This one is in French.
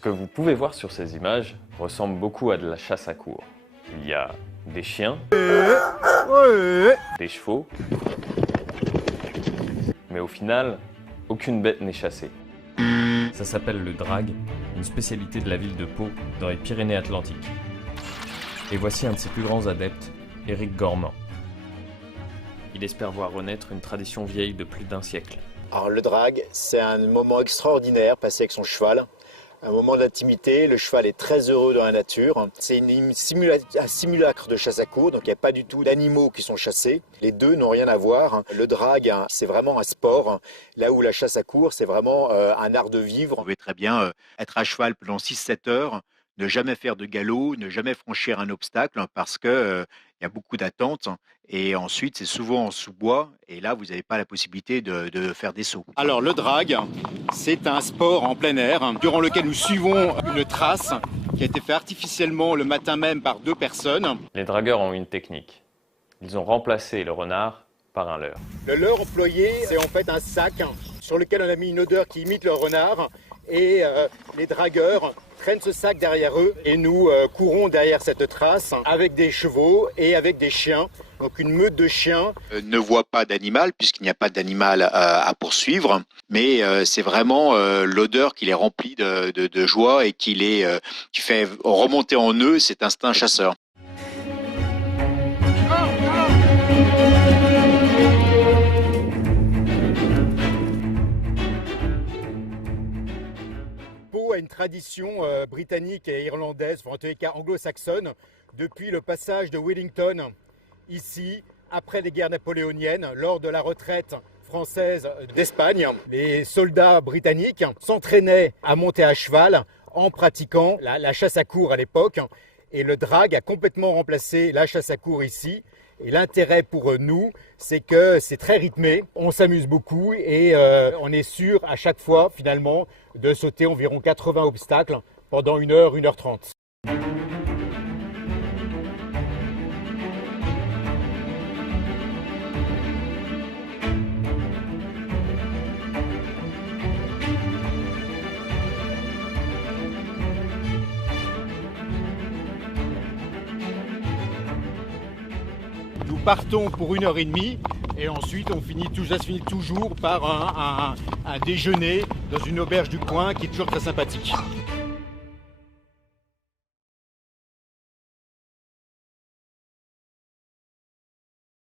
Ce que vous pouvez voir sur ces images ressemble beaucoup à de la chasse à courre. Il y a des chiens, des chevaux, mais au final, aucune bête n'est chassée. Ça s'appelle le drag, une spécialité de la ville de Pau, dans les Pyrénées-Atlantiques. Et voici un de ses plus grands adeptes, Éric Gormand. Il espère voir renaître une tradition vieille de plus d'un siècle. Alors le drag, c'est un moment extraordinaire passé avec son cheval. Un moment d'intimité, le cheval est très heureux dans la nature. C'est un simulacre de chasse à courre, donc il n'y a pas du tout d'animaux qui sont chassés. Les deux n'ont rien à voir. Le drag, c'est vraiment un sport, là où la chasse à courre, c'est vraiment un art de vivre. Vous pouvez très bien être à cheval pendant 6-7 heures, ne jamais faire de galop, ne jamais franchir un obstacle parce que il y a beaucoup d'attentes et ensuite c'est souvent en sous-bois et là vous n'avez pas la possibilité de faire des sauts. Alors le drag, c'est un sport en plein air durant lequel nous suivons une trace qui a été faite artificiellement le matin même par 2 personnes. Les dragueurs ont une technique. Ils ont remplacé le renard par un leurre. Le leurre employé, c'est en fait un sac sur lequel on a mis une odeur qui imite le renard et les dragueurs traînent ce sac derrière eux et nous courons derrière cette trace avec des chevaux et avec des chiens, donc une meute de chiens. Ne voit pas d'animal puisqu'il n'y a pas d'animal à poursuivre, mais c'est vraiment l'odeur qui les remplit de joie et qui fait remonter en eux cet instinct chasseur. Pau a une tradition britannique et irlandaise, en tous les cas anglo-saxonne, depuis le passage de Wellington, ici, après les guerres napoléoniennes, lors de la retraite française d'Espagne. Les soldats britanniques s'entraînaient à monter à cheval en pratiquant la chasse à courre à l'époque. Et le drag a complètement remplacé la chasse à courre ici. Et l'intérêt pour nous, c'est que c'est très rythmé, on s'amuse beaucoup et on est sûr à chaque fois finalement de sauter environ 80 obstacles pendant 1 heure, 1h30. Nous partons pour 1h30 et ensuite ça se finit toujours par un déjeuner dans une auberge du coin qui est toujours très sympathique.